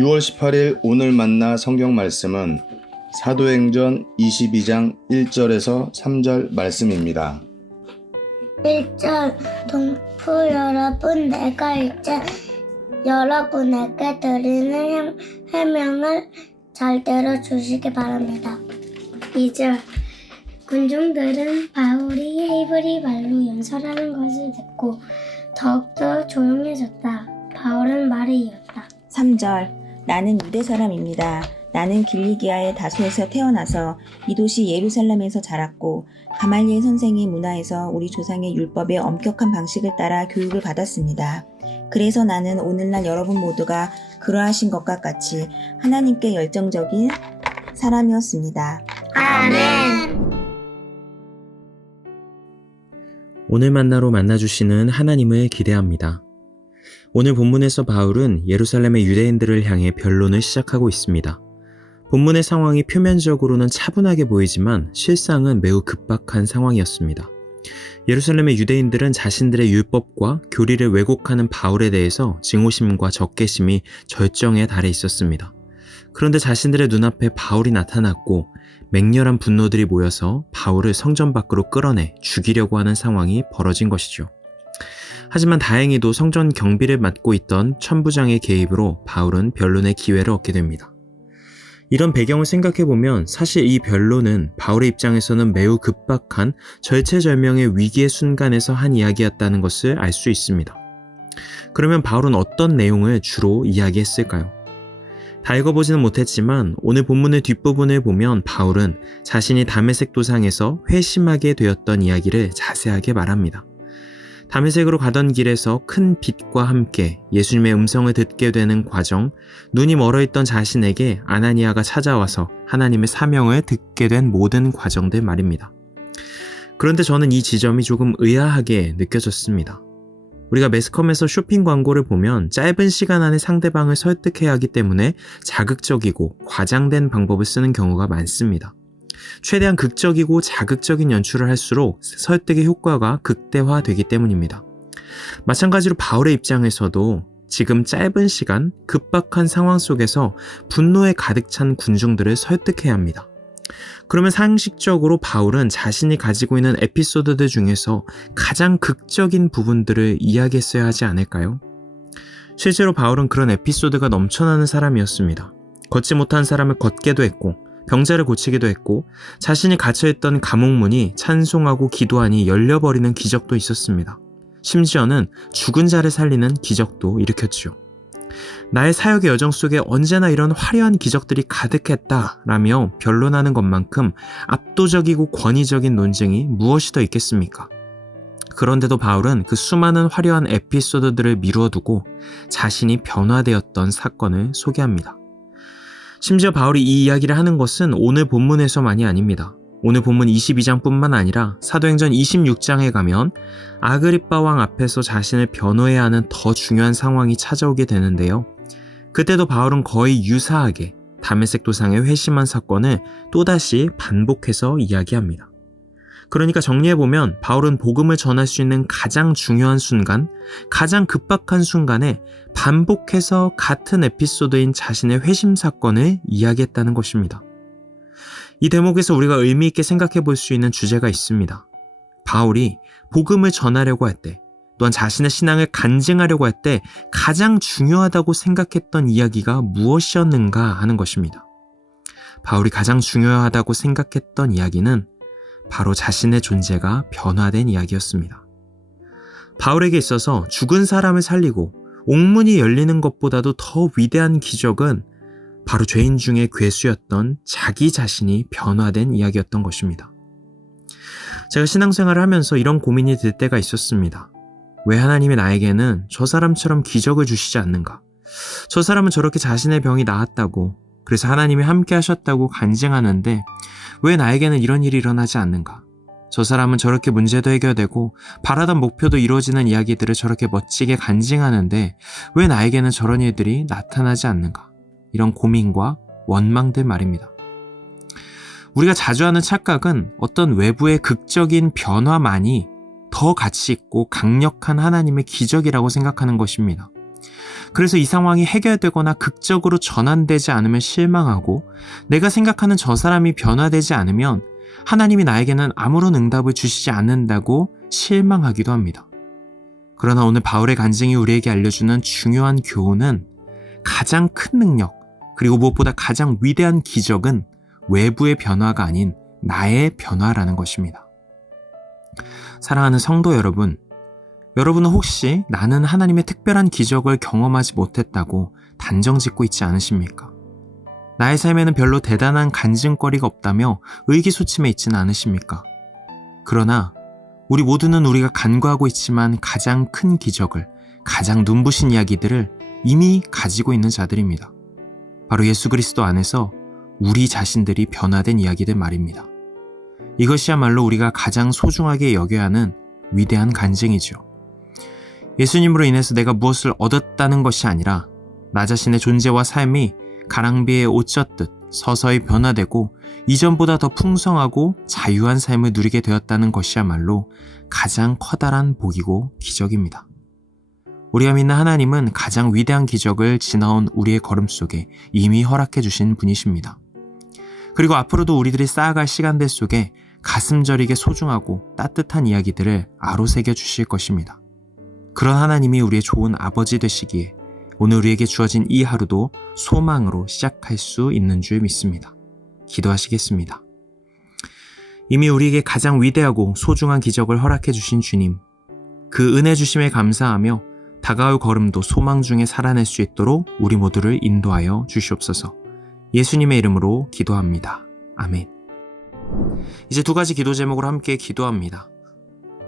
6월 18일 오늘 만나 성경 말씀은 사도행전 22장 1절에서 3절 말씀입니다. 1절 동포 여러분, 내가 이제 여러분에게 드리는 해명을 잘 들어주시기 바랍니다. 2절 군중들은 바울이 히브리 말로 연설하는 것을 듣고 더욱더 조용해졌다. 바울은 말을 이었다. 3절 나는 유대 사람입니다. 나는 길리기아의 다소에서 태어나서 이 도시 예루살렘에서 자랐고 가말리엘 선생의 문화에서 우리 조상의 율법의 엄격한 방식을 따라 교육을 받았습니다. 그래서 나는 오늘날 여러분 모두가 그러하신 것과 같이 하나님께 열정적인 사람이었습니다. 아멘. 오늘 만나로 만나주시는 하나님을 기대합니다. 오늘 본문에서 바울은 예루살렘의 유대인들을 향해 변론을 시작하고 있습니다. 본문의 상황이 표면적으로는 차분하게 보이지만 실상은 매우 급박한 상황이었습니다. 예루살렘의 유대인들은 자신들의 율법과 교리를 왜곡하는 바울에 대해서 증오심과 적개심이 절정에 달해 있었습니다. 그런데 자신들의 눈앞에 바울이 나타났고 맹렬한 분노들이 모여서 바울을 성전 밖으로 끌어내 죽이려고 하는 상황이 벌어진 것이죠. 하지만 다행히도 성전 경비를 맡고 있던 천부장의 개입으로 바울은 변론의 기회를 얻게 됩니다. 이런 배경을 생각해보면 사실 이 변론은 바울의 입장에서는 매우 급박한 절체절명의 위기의 순간에서 한 이야기였다는 것을 알 수 있습니다. 그러면 바울은 어떤 내용을 주로 이야기했을까요? 다 읽어보지는 못했지만 오늘 본문의 뒷부분을 보면 바울은 자신이 다메섹 도상에서 회심하게 되었던 이야기를 자세하게 말합니다. 다메섹으로 가던 길에서 큰 빛과 함께 예수님의 음성을 듣게 되는 과정, 눈이 멀어있던 자신에게 아나니아가 찾아와서 하나님의 사명을 듣게 된 모든 과정들 말입니다. 그런데 저는 이 지점이 조금 의아하게 느껴졌습니다. 우리가 매스컴에서 쇼핑 광고를 보면 짧은 시간 안에 상대방을 설득해야 하기 때문에 자극적이고 과장된 방법을 쓰는 경우가 많습니다. 최대한 극적이고 자극적인 연출을 할수록 설득의 효과가 극대화되기 때문입니다. 마찬가지로 바울의 입장에서도 지금 짧은 시간, 급박한 상황 속에서 분노에 가득 찬 군중들을 설득해야 합니다. 그러면 상식적으로 바울은 자신이 가지고 있는 에피소드들 중에서 가장 극적인 부분들을 이야기했어야 하지 않을까요? 실제로 바울은 그런 에피소드가 넘쳐나는 사람이었습니다. 걷지 못한 사람을 걷게도 했고 병자를 고치기도 했고 자신이 갇혀있던 감옥문이 찬송하고 기도하니 열려버리는 기적도 있었습니다. 심지어는 죽은 자를 살리는 기적도 일으켰지요. 나의 사역의 여정 속에 언제나 이런 화려한 기적들이 가득했다라며 변론하는 것만큼 압도적이고 권위적인 논쟁이 무엇이 더 있겠습니까? 그런데도 바울은 그 수많은 화려한 에피소드들을 미루어두고 자신이 변화되었던 사건을 소개합니다. 심지어 바울이 이 이야기를 하는 것은 오늘 본문에서만이 아닙니다. 오늘 본문 22장뿐만 아니라 사도행전 26장에 가면 아그리빠 왕 앞에서 자신을 변호해야 하는 더 중요한 상황이 찾아오게 되는데요. 그때도 바울은 거의 유사하게 다메섹 도상의 회심한 사건을 또다시 반복해서 이야기합니다. 그러니까 정리해보면 바울은 복음을 전할 수 있는 가장 중요한 순간, 가장 급박한 순간에 반복해서 같은 에피소드인 자신의 회심 사건을 이야기했다는 것입니다. 이 대목에서 우리가 의미 있게 생각해 볼 수 있는 주제가 있습니다. 바울이 복음을 전하려고 할 때, 또한 자신의 신앙을 간증하려고 할 때 가장 중요하다고 생각했던 이야기가 무엇이었는가 하는 것입니다. 바울이 가장 중요하다고 생각했던 이야기는 바로 자신의 존재가 변화된 이야기였습니다. 바울에게 있어서 죽은 사람을 살리고 옥문이 열리는 것보다도 더 위대한 기적은 바로 죄인 중에 괴수였던 자기 자신이 변화된 이야기였던 것입니다. 제가 신앙생활을 하면서 이런 고민이 들 때가 있었습니다. 왜 하나님이 나에게는 저 사람처럼 기적을 주시지 않는가? 저 사람은 저렇게 자신의 병이 나았다고, 그래서 하나님이 함께 하셨다고 간증하는데 왜 나에게는 이런 일이 일어나지 않는가? 저 사람은 저렇게 문제도 해결되고 바라던 목표도 이루어지는 이야기들을 저렇게 멋지게 간증하는데 왜 나에게는 저런 일들이 나타나지 않는가? 이런 고민과 원망들 말입니다. 우리가 자주 하는 착각은 어떤 외부의 극적인 변화만이 더 가치 있고 강력한 하나님의 기적이라고 생각하는 것입니다. 그래서 이 상황이 해결되거나 극적으로 전환되지 않으면 실망하고 내가 생각하는 저 사람이 변화되지 않으면 하나님이 나에게는 아무런 응답을 주시지 않는다고 실망하기도 합니다. 그러나 오늘 바울의 간증이 우리에게 알려주는 중요한 교훈은 가장 큰 능력, 그리고 무엇보다 가장 위대한 기적은 외부의 변화가 아닌 나의 변화라는 것입니다. 사랑하는 성도 여러분, 여러분은 혹시 나는 하나님의 특별한 기적을 경험하지 못했다고 단정 짓고 있지 않으십니까? 나의 삶에는 별로 대단한 간증거리가 없다며 의기소침해 있지는 않으십니까? 그러나 우리 모두는 우리가 간구하고 있지만 가장 큰 기적을, 가장 눈부신 이야기들을 이미 가지고 있는 자들입니다. 바로 예수 그리스도 안에서 우리 자신들이 변화된 이야기들 말입니다. 이것이야말로 우리가 가장 소중하게 여겨야 하는 위대한 간증이죠. 예수님으로 인해서 내가 무엇을 얻었다는 것이 아니라 나 자신의 존재와 삶이 가랑비에 옷 젖듯 서서히 변화되고 이전보다 더 풍성하고 자유한 삶을 누리게 되었다는 것이야말로 가장 커다란 복이고 기적입니다. 우리가 믿는 하나님은 가장 위대한 기적을 지나온 우리의 걸음 속에 이미 허락해 주신 분이십니다. 그리고 앞으로도 우리들이 쌓아갈 시간들 속에 가슴 저리게 소중하고 따뜻한 이야기들을 아로새겨 주실 것입니다. 그런 하나님이 우리의 좋은 아버지 되시기에 오늘 우리에게 주어진 이 하루도 소망으로 시작할 수 있는 줄 믿습니다. 기도하시겠습니다. 이미 우리에게 가장 위대하고 소중한 기적을 허락해 주신 주님, 그 은혜 주심에 감사하며 다가올 걸음도 소망 중에 살아낼 수 있도록 우리 모두를 인도하여 주시옵소서. 예수님의 이름으로 기도합니다. 아멘. 이제 두 가지 기도 제목으로 함께 기도합니다.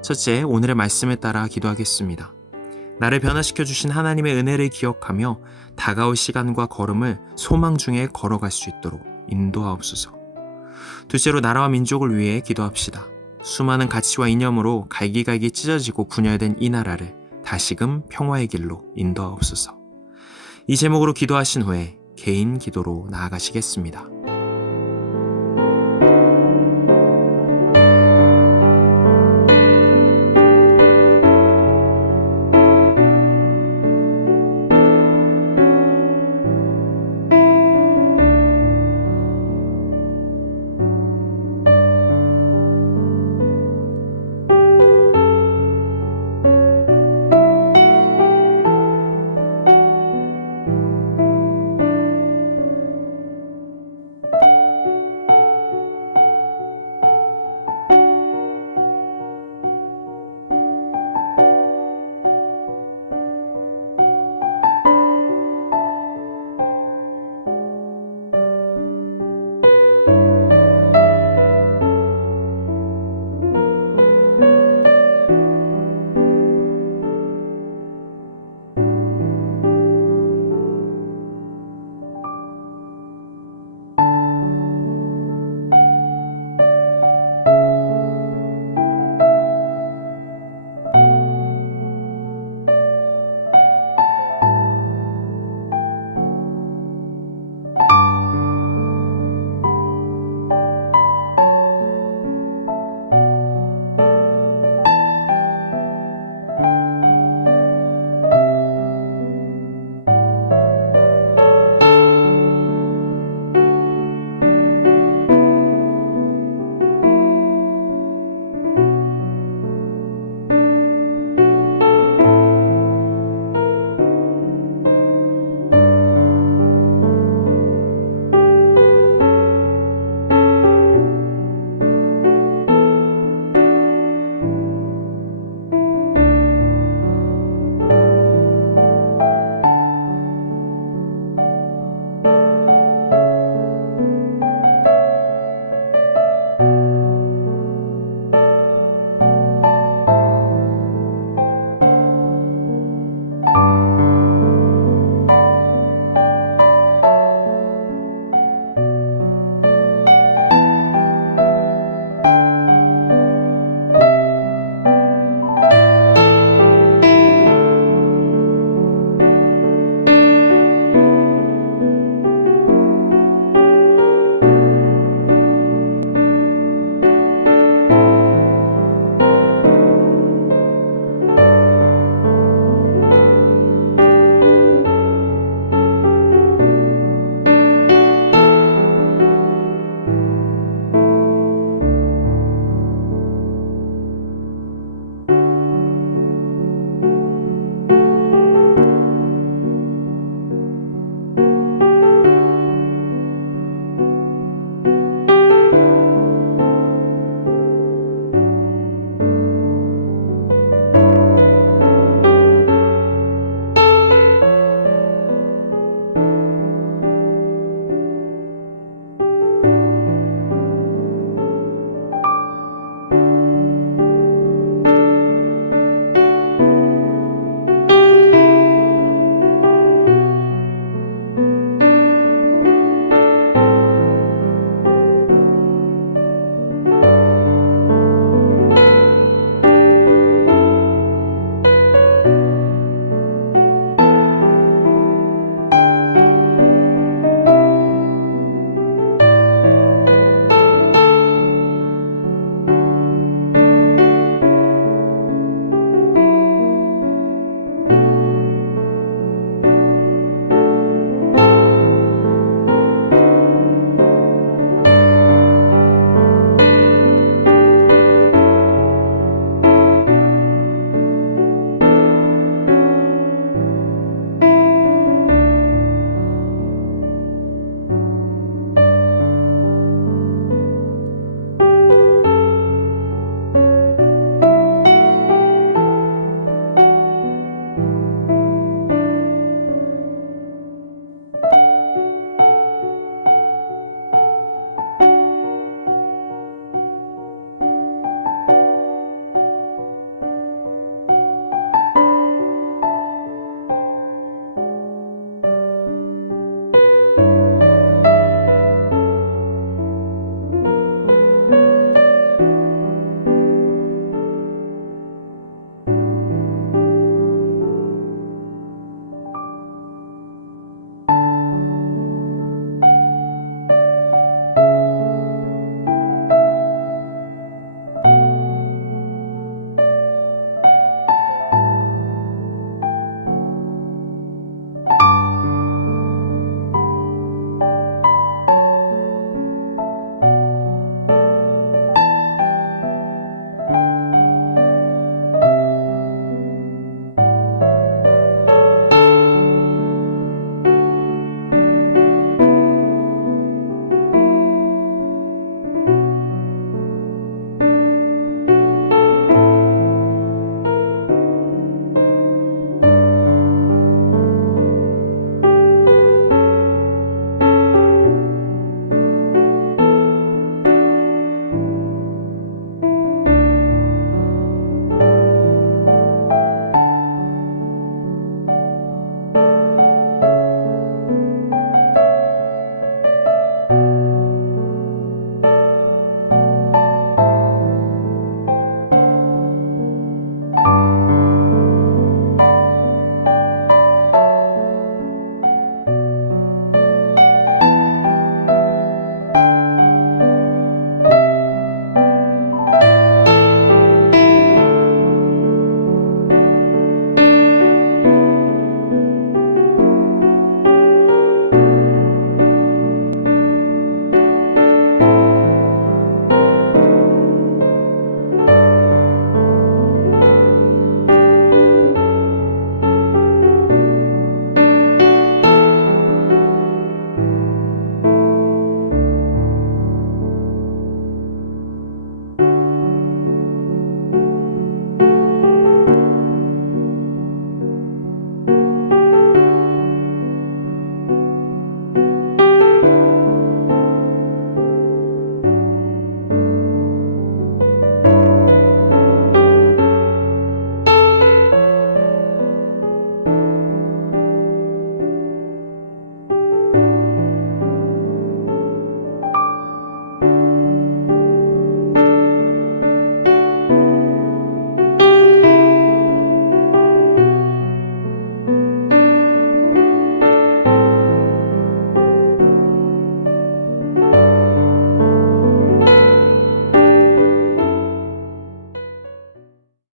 첫째, 오늘의 말씀에 따라 기도하겠습니다. 나를 변화시켜 주신 하나님의 은혜를 기억하며 다가올 시간과 걸음을 소망 중에 걸어갈 수 있도록 인도하옵소서. 둘째로, 나라와 민족을 위해 기도합시다. 수많은 가치와 이념으로 갈기갈기 찢어지고 분열된 이 나라를 다시금 평화의 길로 인도하옵소서. 이 제목으로 기도하신 후에 개인 기도로 나아가시겠습니다.